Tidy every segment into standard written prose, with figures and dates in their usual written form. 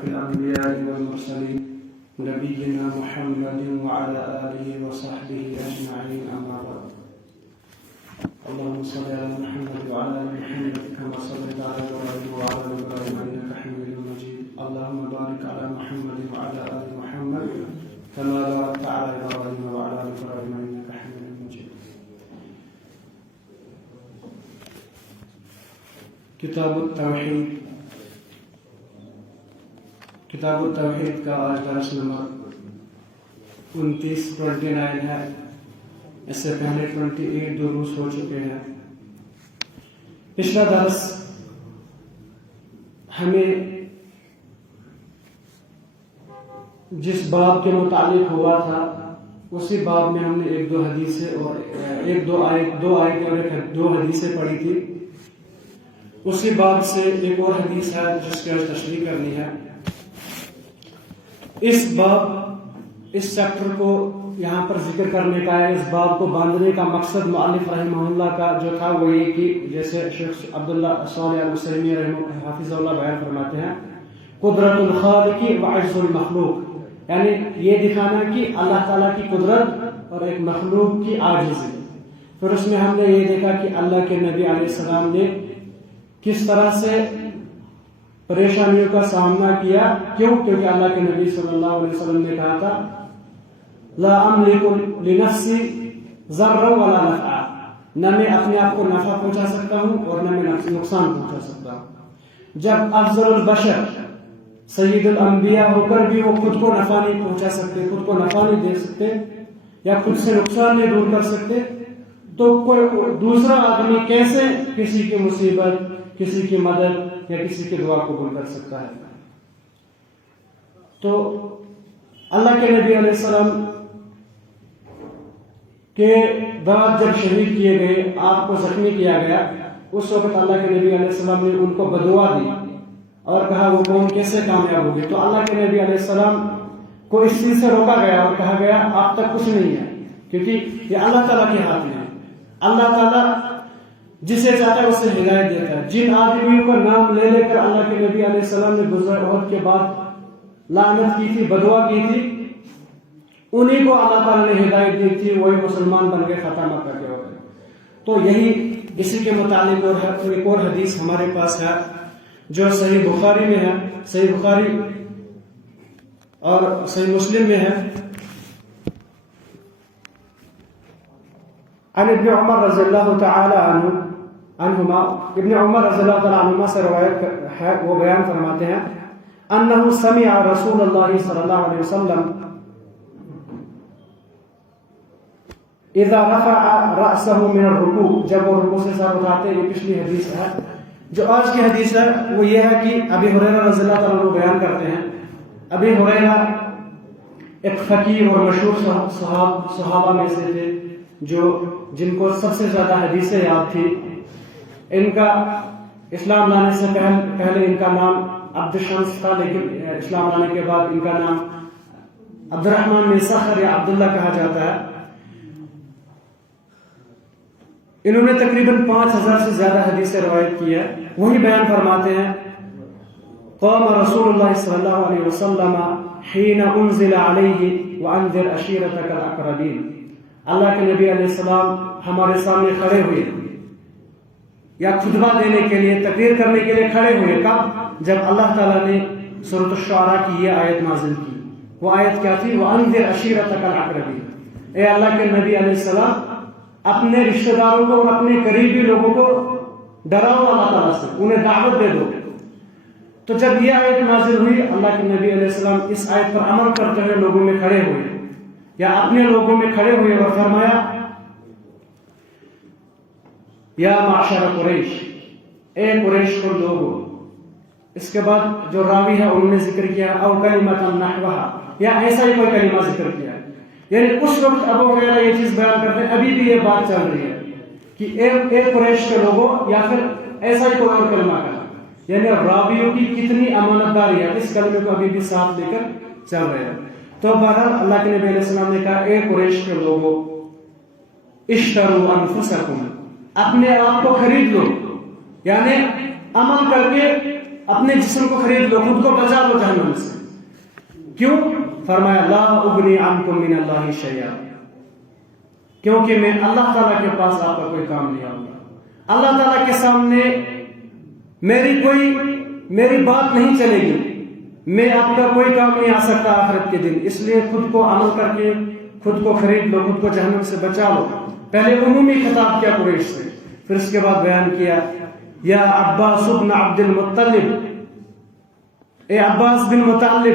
أشرف الأنبياء والمرسلين نبينا محمد وعلى آله وصحبه أجمعين أما بعد. اللهم صل على محمد وعلى آل محمد كما صليت على إبراهيم وعلى آل إبراهيم إنك حميد مجيد. اللهم بارك على محمد وعلى آل محمد كما باركت على إبراهيم وعلى آل إبراهيم إنك حميد مجيد. کتاب التوحید کا آج درس نمبر 29 ہے. اس سے پہلے 28 دروس ہو چکے ہیں. پچھلا درس ہمیں جس باب کے متعلق ہوا تھا اسی باب میں ہم نے ایک دو حدیثیں اور دو حدیثیں پڑھی تھی. اسی باب سے ایک اور حدیث ہے جس کی آج تشریح کرنی ہے. اس چیپٹر کو یہاں پر ذکر کرنے کا ہے. اس باب کو باندھنے کا مقصد مؤلف رحمہ اللہ کا جو تھا وہ یہ کہ جیسے شیخ عبداللہ صالح العثیمین حافظ اللہ بیان فرماتے ہیں قدرت الخالق و عجز المخلوق، یعنی یہ دکھانا کہ اللہ تعالیٰ کی قدرت اور ایک مخلوق کی عاجزی. پھر اس میں ہم نے یہ دیکھا کہ اللہ کے نبی علیہ السلام نے کس طرح سے پریشانیوں کا سامنا کیا. کیونکہ اللہ کے نبی صلی اللہ علیہ وسلم نے کہا تھا لا املک لنفسی ضرا ولا نفعا، نہ میں اپنے آپ کو نفع پہنچا سکتا ہوں اور نہ میں نقصان پہنچا سکتا ہوں. جب افضل البشر سید الانبیاء ہو کر بھی وہ خود کو نفع نہیں پہنچا سکتے، خود کو نفع نہیں دے سکتے یا خود سے نقصان نہیں دور کر سکتے، تو کوئی دوسرا آدمی کیسے کسی کی مصیبت، کسی کی مدد یا کسی کی دعا قبول کر سکتا ہے؟ تو اللہ کے نبی علیہ السلام کے بعد جب شہید کیے گئے، آپ کو زخمی کیا گیا، اس وقت اللہ کے نبی علیہ السلام نے ان کو بدعا دی اور کہا وہ قوم کیسے کامیاب ہوگی. تو اللہ کے نبی علیہ السلام کو اس چیز سے روکا گیا اور کہا گیا آپ تک کچھ نہیں ہے، کیونکہ یہ اللہ تعالیٰ کے ہاتھ میں ہے. اللہ تعالیٰ جسے چاہتا ہے اسے ہدایت دیتا ہے. جن آدمیوں کا نام لے لے کر اللہ کے نبی علیہ السلام نے غزوہ احد کے بعد لعنت کی تھی، بدعا کی تھی، انہیں کو اللہ تعالیٰ نے ہدایت دی تھی، وہی مسلمان بن گئے فتح مکہ کے وقت. تو یہی اسی کے متعلق ایک اور حدیث ہمارے پاس ہے جو صحیح بخاری میں ہے، صحیح بخاری اور صحیح مسلم میں ہے. عن ابن عمر رضی اللہ تعالی عنہما، ابن عمر رضی اللہ تعالی عنہما سے روایت ہے، وہ بیان فرماتے ہیں انہ سمع رسول اللہ صلی اللہ علیہ وسلم اذا رفع رأسه من الرکوع، جب وہ رکوع سے سر اٹھاتے. یہ پچھلی حدیث ہے. جو آج کی حدیث ہے وہ یہ ہے کہ ابی ہریرہ رضی اللہ تعالیٰ عنہ بیان کرتے ہیں. ابی ہریرہ ایک فقیر اور مشہور صحابہ میں سے تھے جن کو سب سے زیادہ حدیثیں یاد تھی. ان کا اسلام لانے سے پہلے ان کا نام عبد الشمس تھا، لیکن اسلام لانے کے بعد ان کا نام عبد الرحمن بن صخر یا عبداللہ کہا جاتا ہے. انہوں نے تقریباً 5000 سے زیادہ حدیثیں روایت کی ہے. وہی بیان فرماتے ہیں قام رسول اللہ صلی اللہ علیہ وسلم حين انزل علیہ وانذر عشیرتک الاقربین. اللہ کے نبی علیہ السلام ہمارے سامنے کھڑے ہوئے یا خطبہ دینے کے لیے، تقریر کرنے کے لیے کھڑے ہوئے. کب؟ جب اللہ تعالیٰ نے سورۃ الشعراء کی یہ آیت نازل کی. وہ آیت کیا تھی؟ وَأَنذِرْ عَشِيرَتَكَ الْأَقْرَبِينَ. اے اللہ کے نبی علیہ السلام اپنے رشتہ داروں کو اور اپنے قریبی لوگوں کو ڈراؤ اللہ تعالیٰ سے، انہیں دعوت دے دو. تو جب یہ آیت نازل ہوئی، اللہ کے نبی علیہ السلام اس آیت پر عمل کرتے ہوئے لوگوں میں کھڑے ہوئے یا اپنے لوگوں میں کھڑے ہوئے اور فرمایا یا معشر قریش، اے قریش کو لوگوں. اس کے بعد جو راوی ہے انہوں نے ذکر کیا او کلمۃ نحوها، یا ایسا ہی کوئی کلمہ ذکر کیا. یعنی اس وقت ابو ہریرہ یہ چیز بیان کرتے ہیں، ابھی بھی یہ بات چل رہی ہے کہ اے قریش کے لوگوں، یا پھر ایسا ہی کوئی اور کلمہ کہا. یعنی راویوں کی کتنی امانت داری ہے، اس کلمے کو ابھی بھی ساتھ لے کر چل رہے ہیں. تو بہرحال اللہ کے نبی علیہ السلام نے کہا اے قریش کے لوگوں اشتروا انفسکم، اپنے آپ کو خرید لو، یعنی عمل کر کے اپنے جسم کو خرید لو، خود کو بچا لو جہنم کیوں؟ فرمایا لا اغنی عنکم من اللہ شیئا، کیونکہ میں اللہ تعالیٰ کے پاس آپ کا کوئی کام نہیں آؤں گا، اللہ تعالیٰ کے سامنے میری بات نہیں چلے گی، میں آپ کا کوئی کام نہیں آ سکتا آخرت کے دن، اس لیے خود کو عمل کر کے خود کو خرید لو، خود کو جہنم سے بچا لو۔ پہلے عمومی خطاب کیا قریش سے، پھر اس کے بعد بیان کیا یا عباس بن عبد المطلب، اے عباس بن مطلب،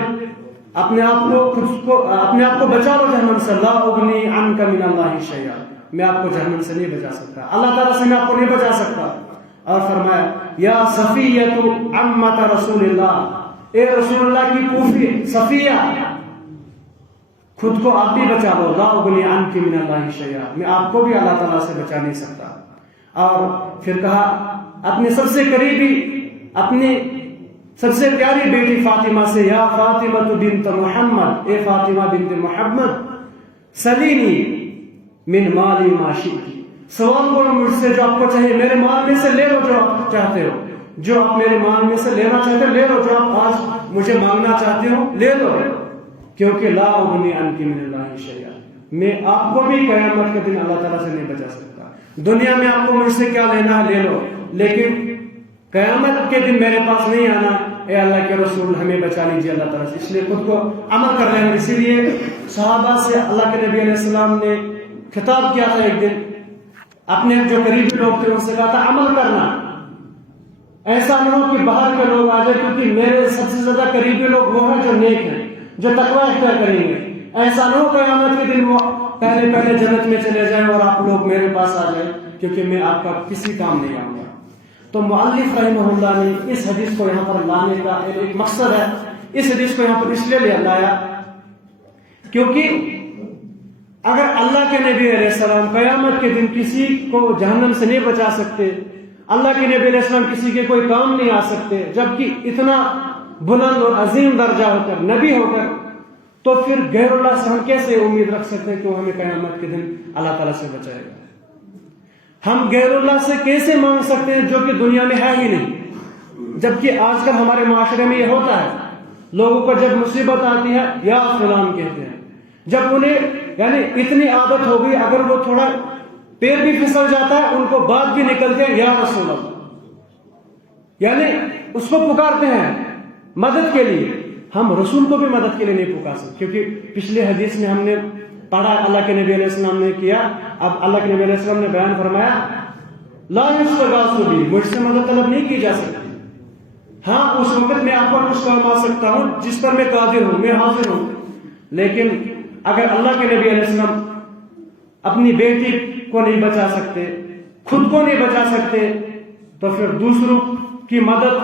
اپنے آپ کو بچا لو جہنم سے، لا اغنی عنک من اللہ شیئا، میں آپ کو جہنم سے نہیں بچا سکتا، اللہ تعالیٰ سے میں آپ کو نہیں بچا سکتا۔ اور فرمایا یا صفیۃ عمۃ رسول اللہ، اے رسول اللہ کی پھوپھی صفیہ، خود کو آپ بھی بچا لو، لا اغنی عنک من اللہ شیئا، میں آپ کو بھی اللہ تعالیٰ سے بچا نہیں سکتا۔ اور پھر کہا اپنے سب سے قریبی، اپنی سب سے پیاری بیٹی فاطمہ سے، یا فاطمہ بنت محمد، اے فاطمہ بنت محمد، سلینی من مالی ما شئتی، سوال کرو مجھ سے جو آپ کو چاہیے، میرے مال میں سے لے لو جو آپ چاہتے ہو، جو آپ میرے مال میں سے لینا چاہتے ہو لے لو، جو آپ آج مجھے مانگنا چاہتے ہو لے لو، کیونکہ لا اغنی عنک من اللہ شیئا، میں آپ کو بھی قیامت کے دن اللہ تعالیٰ سے نہیں بچا سکتا، دنیا میں آپ کو مجھ سے کیا لینا ہے لے لو، لیکن قیامت کے دن میرے پاس نہیں آنا، اے اللہ کے رسول ہمیں بچا لیجیے اللہ تعالیٰ سے، اس لیے خود کو عمل کر لینا۔ اسی لیے صحابہ سے اللہ کے نبی علیہ السلام نے خطاب کیا تھا ایک دن، اپنے جو قریبی لوگ تھے ان سے کہا تھا عمل کرنا، ایسا نہ ہو کہ باہر کے لوگ آ جائے، کیونکہ میرے سب سے زیادہ قریبی لوگ وہ ہیں جو نیک ہیں، جو تقوی اختیار کریں گے، ایسا نہ ہو قیامت کے دن وہ پہلے جنت میں چلے جائیں اور آپ لوگ میرے پاس آ جائیں، کیونکہ میں آپ کا کسی کام نہیں آؤں گا۔ تو مؤلف رحمہ اللہ نے اس حدیث کو یہاں پر لانے کا ایک مقصد ہے، اس حدیث کو یہاں پر اس لیے لایا کیونکہ اگر اللہ کے نبی علیہ السلام قیامت کے دن کسی کو جہنم سے نہیں بچا سکتے، اللہ کے نبی علیہ السلام کسی کے کوئی کام نہیں آ سکتے، جبکہ اتنا بلند اور عظیم درجہ ہو کر، نبی ہو کر، تو پھر غیر اللہ سے ہم کیسے امید رکھ سکتے ہیں کہ وہ ہمیں قیامت کے دن اللہ تعالیٰ سے بچائے گا؟ ہم غیر اللہ سے کیسے مانگ سکتے ہیں جو کہ دنیا میں ہے ہی نہیں؟ جبکہ آج کل ہمارے معاشرے میں یہ ہوتا ہے، لوگوں کو جب مصیبت آتی ہے یا فلان کہتے ہیں، جب انہیں یعنی اتنی عادت ہو گئی، اگر وہ تھوڑا پیر بھی پھسل جاتا ہے ان کو بات بھی نکلتے ہیں یا رسول اللہ، یعنی اس کو پکارتے ہیں مدد کے لیے۔ ہم رسول کو بھی مدد کے لیے نہیں پکار سکتے، کیونکہ پچھلے حدیث میں ہم نے پڑھا اللہ کے نبی علیہ السلام نے کیا، اب اللہ کے نبی علیہ السلام نے بیان فرمایا لا یستغاث بی، مجھ سے مدد طلب نہیں کی جا سکتی، ہاں اس وقت میں آپ پر کچھ کام آ سکتا ہوں جس پر میں قادر ہوں، میں حاضر ہوں، لیکن اگر اللہ کے نبی علیہ السلام اپنی بیٹی کو نہیں بچا سکتے، خود کو نہیں بچا سکتے، تو پھر دوسروں کی مدد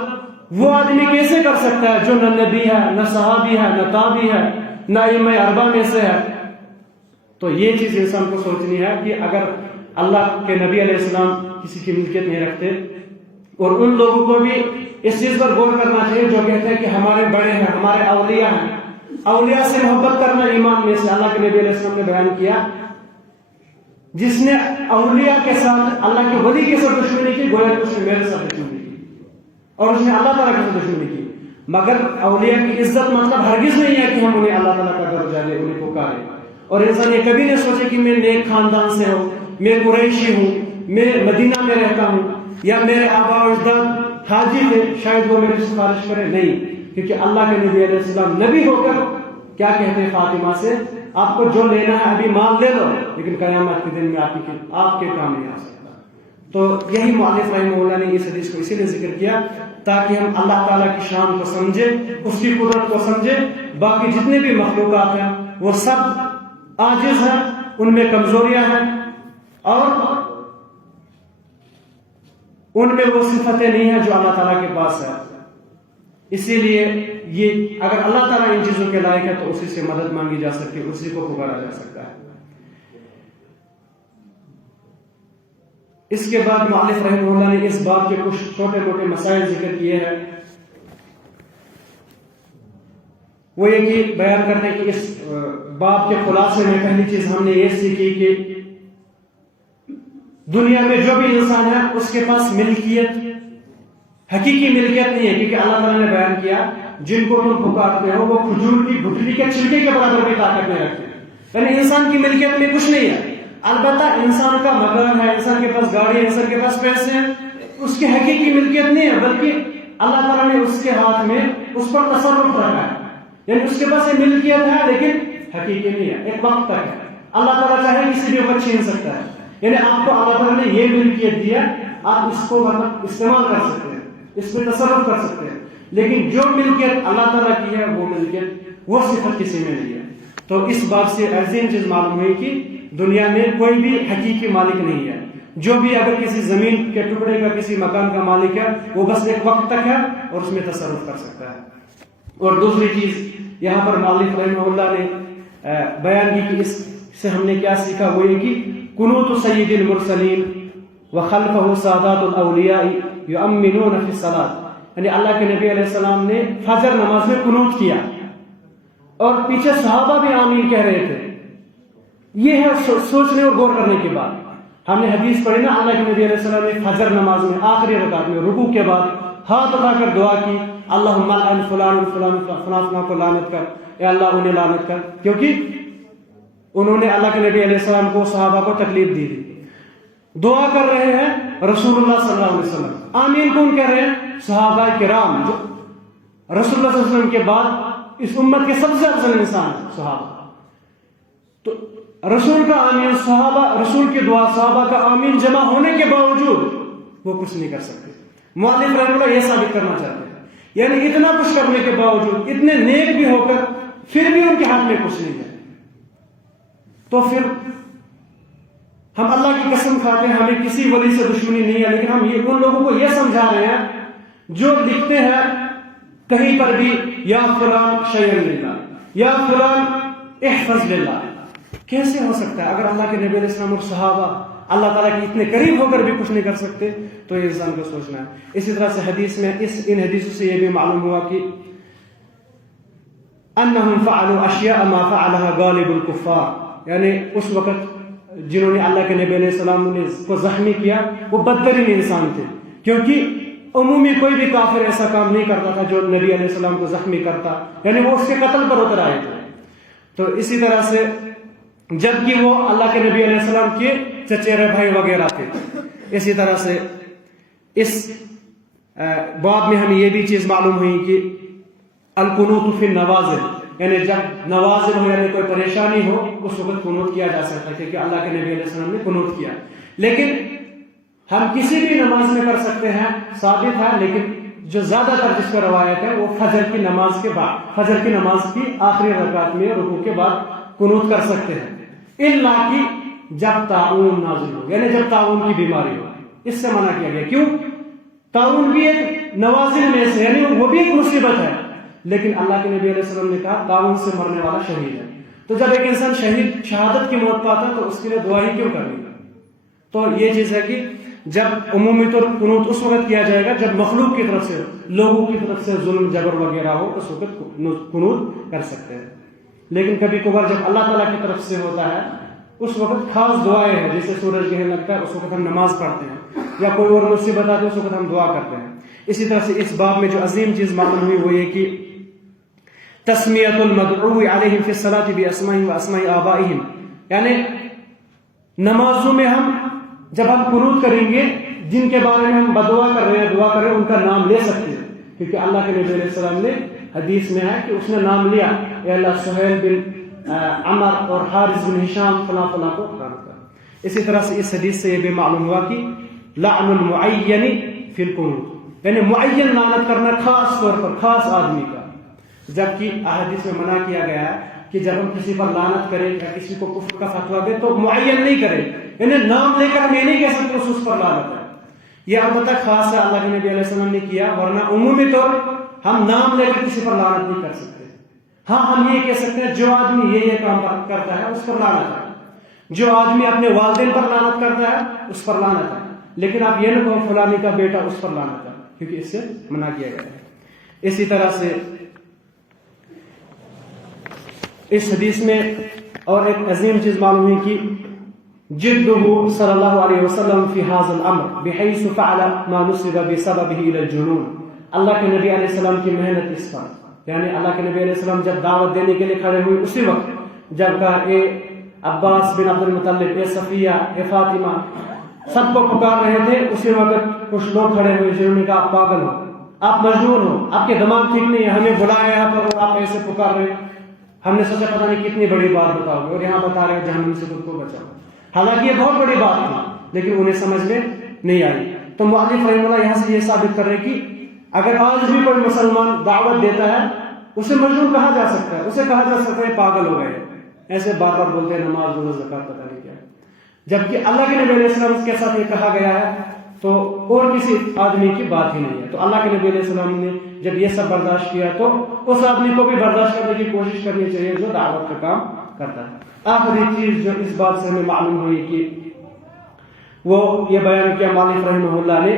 وہ آدمی کیسے کر سکتا ہے جو نہ نبی ہے، نہ صحابی ہے، نہ تابعی ہے، نہ ائمہ اربعہ میں سے ہے؟ تو یہ چیز انسان کو سوچنی ہے کہ اگر اللہ کے نبی علیہ السلام کسی کی ملکیت نہیں رکھتے، اور ان لوگوں کو بھی اس چیز پر غور کرنا چاہیے جو کہتے ہیں کہ ہمارے بڑے ہیں، ہمارے اولیاء ہیں، اولیاء سے محبت کرنا ایمان میں سے۔ اللہ کے نبی علیہ السلام نے بیان کیا جس نے اولیاء کے ساتھ، اللہ کے ولی کے ساتھ دشمنی کی، گویا کہ اس نے میرے ساتھ دشمنی کی، اور اس نے اللہ تعالیٰ کے ساتھ دشمنی کی۔ مگر اولیاء کی عزت مطلب ہرگز نہیں ہے کہ ہم انہیں اللہ تعالیٰ کا درجہ دیں، انہیں پکاریں، اور انسان یہ کبھی نہیں سوچے کہ میں نیک خاندان سے ہوں، میں قریشی ہوں، میں مدینہ میں رہتا ہوں، یا میرے آبا و اجداد حاجی تھے، شاید وہ میری سفارش کرے، نہیں، کیونکہ اللہ کے نبی علیہ السلام نبی ہو کر کیا کہتے ہیں فاطمہ سے، آپ کو جو لینا ہے ابھی مال لے لو، لیکن قیامت کے دن میں آپ کے کام نہیں آ سکتا۔ تو یہی مؤلف رحمہ اللہ نے اس حدیث کو اسی لیے ذکر کیا تاکہ ہم اللہ تعالیٰ کی شان کو سمجھیں، اس کی قدرت کو سمجھیں۔ باقی جتنے بھی مخلوقات ہیں وہ سب عاجز ہیں، ان میں کمزوریاں ہیں، اور ان میں وہ صفتیں نہیں ہیں جو اللہ تعالیٰ کے پاس ہے۔ اسی لیے یہ اگر اللہ تعالیٰ ان چیزوں کے لائق ہے تو اسی سے مدد مانگی جا سکتی ہے، اسی کو پکارا جا سکتا ہے۔ اس کے بعد مؤلف رحمہ اللہ نے اس بات کے کچھ چھوٹے موٹے مسائل ذکر کیے ہیں، وہ یہ کہ بیان کرتے ہیں کہ اس بات کے خلاصے میں پہلی چیز ہم نے یہ سیکھی کہ دنیا میں جو بھی انسان ہے اس کے پاس ملکیت، حقیقی ملکیت نہیں ہے، کیونکہ اللہ تعالیٰ نے بیان کیا جن کو تم پکارتے ہو وہ کھجور کی گٹلی کے چھلکے کے برابر بھی طاقت نہیں رکھتے. یعنی انسان کی ملکیت میں کچھ نہیں ہے. البتہ انسان کا مکان ہے, انسان کے پاس گاڑی ہے, انسان کے پاس پیسے ہیں, اس کی حقیقی ملکیت نہیں ہے, بلکہ اللہ تعالیٰ نے اس کے ہاتھ میں اس پر تصرف رکھا ہے. یعنی اس کے پاس یہ ملکیت ہے لیکن حقیقی نہیں ہے, ایک وقت تک ہے. اللہ تعالیٰ چاہے کسی بھی وقت چھین سکتا ہے. یعنی آپ کو اللہ تعالیٰ نے یہ ملکیت دیا, آپ اس کو مطلب استعمال کر سکتے ہیں, اس میں تصرف کر سکتے ہیں, لیکن جو ملکیت اللہ تعالیٰ کی ہے وہ ملکیت وہ صفت کسی میں نہیں ہے. تو اس بات سے عظیم چیز معلوم ہوئی کہ دنیا میں کوئی بھی حقیقی مالک نہیں ہے. جو بھی اگر کسی زمین کے ٹکڑے کا کسی مکان کا مالک ہے وہ بس ایک وقت تک ہے اور اس میں تصرف کر سکتا ہے. اور دوسری چیز یہاں پر مالک رحمہ اللہ نے بیان کی کہ اس سے ہم نے کیا سیکھا, وہ یہ کہ قنوت سید المرسلین وخلفہ سادات الاولیاء یؤمنون فی الصلاۃ. یعنی اللہ کے نبی علیہ السلام نے فجر نماز میں قنوت کیا اور پیچھے صحابہ بھی آمین کہہ رہے تھے. یہ ہے سوچنے اور غور کرنے کے بعد. ہم نے حدیث پڑھی نا, اللہ کے نبی علیہ السلام نے فجر نماز میں آخری رکعت میں رکوع کے بعد ہاتھ اٹھا کر دعا کی, اللہم لعن فلان فلان فلان فلان کو لعنت کر, اے اللہ انہیں لعنت کر, کیونکہ انہوں نے اللہ کے نبی علیہ السلام کو صحابہ کو تکلیف دی تھی. دعا کر رہے ہیں رسول اللہ صلی اللہ علیہ وسلم, آمین کون کہہ رہے ہیں؟ صحابہ کرام, جو رسول اللہ صلی اللہ علیہ وسلم کے بعد اس امت کے سب سے افضل انسان ہیں صحابہ. تو رسول کا آمین, صحابہ رسول کی دعا, صحابہ کا آمین جمع ہونے کے باوجود وہ کچھ نہیں کر سکتے. مؤلف رحمہ اللہ یہ ثابت کرنا چاہتے ہیں, یعنی اتنا کچھ کرنے کے باوجود, اتنے نیک بھی ہو کر پھر بھی ان کے ہاتھ میں کچھ نہیں ہے. تو پھر ہم اللہ کی قسم کھاتے ہیں ہمیں کسی ولی سے دشمنی نہیں ہے, لیکن ہم یہ ان لوگوں کو یہ سمجھا رہے ہیں جو لکھتے ہیں کہیں پر بھی یا فلان شیئا للہ, یا فلان احفظ للہ. کیسے ہو سکتا ہے؟ اگر اللہ کے نبی علیہ السلام اور صحابہ اللہ تعالیٰ کے اتنے قریب ہو کر بھی کچھ نہیں کر سکتے تو یہ انسان کو سوچنا ہے. اسی طرح سے حدیث میں ان حدیثوں سے یہ بھی معلوم ہوا کہ انہم فعلوا اشیاء ما فعلها غالب الکفار, یعنی اس وقت جنہوں نے اللہ کے نبی علیہ السلام نے کو زخمی کیا وہ بدترین انسان تھے, کیونکہ عمومی کوئی بھی کافر ایسا کام نہیں کرتا تھا جو نبی علیہ السلام کو زخمی کرتا, یعنی وہ اس کے قتل پر اتر آئے تھے. تو اسی طرح سے جبکہ وہ اللہ کے نبی علیہ السلام کے چچیرے بھائی وغیرہ تھے. اسی طرح سے اس باب میں ہمیں یہ بھی چیز معلوم ہوئی کہ القنوت فی النوازل, یعنی جب نوازل ہو یعنی کوئی پریشانی ہو اس وقت قنوت کیا جا سکتا ہے, کیونکہ اللہ کے نبی علیہ السلام نے قنوت کیا. لیکن ہم کسی بھی نماز میں کر سکتے ہیں, ثابت ہے, لیکن جو زیادہ تر جس پر روایت ہے وہ فجر کی نماز کے بعد, فجر کی نماز کی آخری رکعت میں رکوع کے بعد قنوت کر سکتے ہیں, الا کہ جب طاعون نازل ہو, یعنی جب طاعون کی بیماری ہو. اس سے منع کیا گیا. کیوں؟ طاعون بھی ایک نوازل میں سے, یعنی وہ بھی ایک مصیبت ہے, لیکن اللہ کے نبی علیہ السلام نے کہا طاعون سے مرنے والا شہید ہے. تو جب ایک انسان شہادت کی موت پاتا ہے تو اس کے لیے دعا ہی کیوں کرنی؟ تو یہ چیز ہے کہ جب عمومی طور قنوت اس وقت کیا جائے گا جب مخلوق کی طرف سے, لوگوں کی طرف سے ظلم جبر وغیرہ ہو, اس وقت قنوت کر سکتے ہیں. لیکن کبھی کبھار جب اللہ تعالیٰ کی طرف سے ہوتا ہے اس وقت خاص دعائیں ہیں, جیسے سورج گرہن لگتا ہے اس وقت ہم نماز پڑھتے ہیں, یا کوئی اور مصیبت آتی ہے اس وقت ہم دعا کرتے ہیں. اسی طرح سے اس باب میں جو عظیم چیز معلوم ہوئی وہ یہ کہ تسمیت المدعو علیہم فی الصلاۃ باسمائہم واسماء آبائہم, یعنی نمازوں میں ہم جب ہم قنوت کریں گے جن کے بارے میں ہم بدعا کر رہے ہیں, دعا کر رہے ہیں, ان کا نام لے سکتے ہیں, کیونکہ اللہ کے نبی علیہ السلام نے حدیث میں ہے کہ اس نے نام لیا, اے اللہ سہیل بن عمر اور حارث بن ہشام فلاں فلاں کو لعنت کر. اسی طرح سے اس حدیث سے یہ بھی معلوم ہوا کہ لعن المعین فی القنوت, یعنی معین لعنت کرنا خاص طور پر خاص آدمی کا, جبکہ احادیث میں منع کیا گیا ہے کہ جب ہم کسی پر لعنت کریں یا کسی کو کفر کا فتویٰ دیں تو معین نہیں کریں, یعنی نام لے کر ہم یہ نہیں کہہ سکتے اس پر لعنت ہے. یہ البتہ خاص ہے اللہ کے نبی علیہ السلام نے کیا, ورنہ عمومی طور ہم نام لے کر کسی پر لعنت نہیں کر سکتے. ہاں ہم یہ کہہ سکتے ہیں جو آدمی یہ کام کرتا ہے اس پر لعنت ہے, جو آدمی اپنے والدین پر لعنت کرتا ہے اس پر لعنت ہے, لیکن آپ یہ نہ کہو فلانی کا بیٹا اس پر لعنت ہے, کیونکہ اس سے منع کیا گیا ہے. اسی طرح سے اس حدیث میں اور ایک عظیم چیز معلوم ہے کہ جدہ صلی اللہ علیہ وسلم فی ھذا الامر بحیث فعل ما نسب بسببه الى الجنون, اللہ کے نبی علیہ السلام کی محنت اس پر, یعنی اللہ کے نبی علیہ السلام جب دعوت دینے کے لیے کھڑے ہوئے اسی وقت جب کہا اے عباس بن عبد المطلب، اے صفیہ، اے فاطمہ، سب کو پکار رہے تھے، اسی وقت کچھ لوگ کھڑے ہوئے جنہوں نے کہا آپ پاگل ہو، آپ مجنون ہو، آپ کے دماغ ٹھیک نہیں ہے، ہمیں بلایا یہاں پر اور آپ ایسے پکار رہے. ہم نے سوچا پتہ نہیں کتنی بڑی بات بتاؤ گے اور یہاں بتا رہے جہنم سے خود کو بچاؤ. حالانکہ یہ بہت بڑی بات تھی لیکن انہیں سمجھ میں نہیں آئی. تو مؤلف رحمہ اللہ یہاں سے یہ ثابت کر رہے کہ اگر آج بھی کوئی مسلمان دعوت دیتا ہے اسے مجنون کہا جا سکتا ہے، اسے کہا جا سکتا ہے پاگل ہو گئے، ایسے بار بار بولتے ہیں نماز روزہ زکات پتہ نہیں کیا. جبکہ اللہ کے نبی علیہ السلام کے ساتھ یہ کہا گیا ہے تو اور کسی آدمی کی بات ہی نہیں ہے. تو اللہ کے نبی علیہ السلام نے جب یہ سب برداشت کیا تو اس آدمی کو بھی برداشت کرنے کی کوشش کرنی چاہیے جو دعوت کا کام کرتا ہے. آخری چیز جو اس بات سے ہمیں معلوم ہوئی کہ وہ یہ بیان کیا مؤلف رحمہ اللہ نے،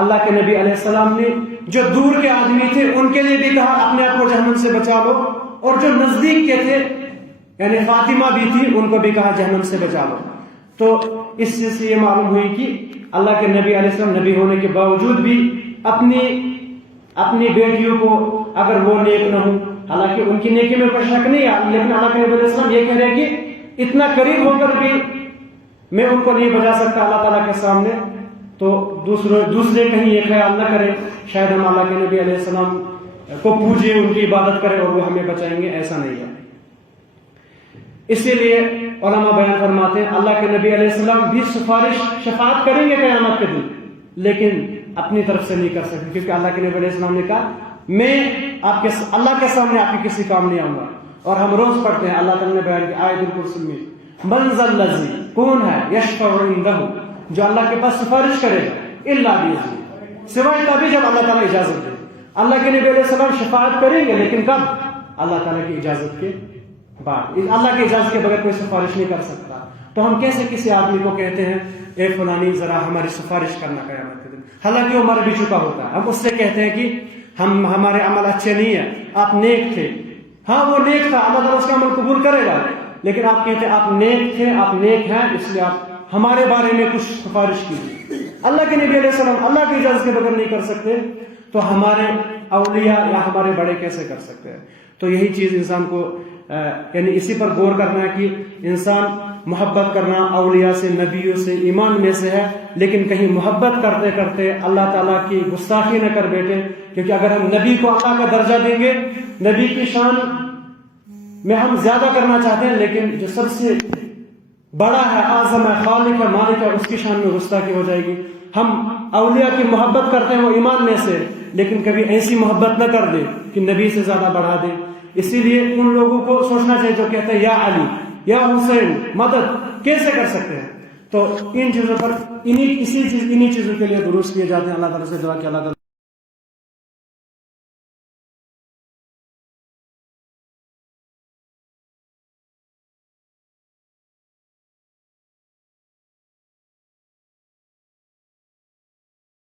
اللہ کے نبی علیہ السلام نے جو دور کے آدمی تھے ان کے لیے بھی کہا اپنے آپ کو جہنم سے بچا لو، اور جو نزدیک کے تھے یعنی فاطمہ بھی تھی ان کو بھی کہا جہنم سے بچا لو. تو اس سے یہ معلوم ہوئی کہ اللہ کے نبی علیہ السلام نبی ہونے کے باوجود بھی اپنی بیٹیوں کو اگر وہ نیک نہ ہوں، حالانکہ ان کی نیکی میں کوئی شک نہیں ہے، لیکن اللہ کے نبی علیہ السلام یہ کہہ رہے ہیں کہ اتنا قریب ہو کر بھی میں ان کو نہیں بچا سکتا اللہ تعالیٰ کے سامنے. تو دوسرے کہیں یہ خیال نہ کرے شاید ہم اللہ کے نبی علیہ السلام کو پوجیں، ان کی عبادت کریں اور وہ ہمیں بچائیں گے، ایسا نہیں ہے. اسی لیے علماء بیان فرماتے ہیں اللہ کے نبی علیہ السلام بھی شفاعت کریں گے قیامت کے دن، لیکن اپنی طرف سے نہیں کر سکتے، کیونکہ اللہ کے نبی علیہ السلام نے کہا میں اللہ کے سامنے آپ کے کسی کام نہیں آؤں گا. اور ہم روز پڑھتے ہیں اللہ تعالیٰ نے بیان کی آیت الکرسی میں من ذا الذی، کون ہے یشفع عنده، جو اللہ کے پاس سفارش کرے گا الا باذنہ، سوائے تبھی جب اللہ تعالیٰ اجازت دے. اللہ کے نبی علیہ السلام شفاعت کریں گے لیکن کب؟ اللہ تعالیٰ کی اجازت کے بعد. اللہ کی اجازت کے بغیر کوئی سفارش نہیں کر سکتا. تو ہم کیسے کسی آدمی کو کہتے ہیں اے فلانی ذرا ہماری سفارش کرنا قیامت کے دن، حالانکہ وہ مر بھی چکا ہوتا ہے. ہم اس سے کہتے ہیں کہ ہمارے عمل اچھے نہیں ہیں، آپ نیک تھے. ہاں وہ نیک تھا، اللہ تعالیٰ اس کا عمل قبول کرے گا، لیکن آپ کہتے ہیں آپ نیک تھے، آپ نیک ہیں، اس لیے آپ ہمارے بارے میں کچھ سفارش کیجیے. اللہ کے نبی علیہ السلام اللہ کی اجازت کے بغیر نہیں کر سکتے، تو ہمارے اولیاء یا ہمارے بڑے کیسے کر سکتے ہیں؟ تو یہی چیز انسان کو یعنی اسی پر غور کرنا ہے کہ انسان محبت کرنا اولیاء سے، نبیوں سے ایمان میں سے ہے، لیکن کہیں محبت کرتے کرتے اللہ تعالیٰ کی گستاخی نہ کر بیٹھے. کیونکہ اگر ہم نبی کو اللہ کا درجہ دیں گے، نبی کی شان میں ہم زیادہ کرنا چاہتے ہیں، لیکن جو سب سے بڑا ہے، اعظم ہے، خالق ہے، مالک ہے، اس کی شان میں گستاخی ہو جائے گی. ہم اولیاء کی محبت کرتے ہیں وہ ایمان میں سے، لیکن کبھی ایسی محبت نہ کر دے کہ نبی سے زیادہ بڑھا دے. اسی لیے ان لوگوں کو سوچنا چاہیے جو کہتے ہیں یا علی یا حسین مدد کیسے کر سکتے ہیں. تو ان چیزوں پر انہی چیزوں کے لیے دروس کیے جاتے ہیں. اللہ تعالیٰ سے دعا کہ اللہ تعالیٰ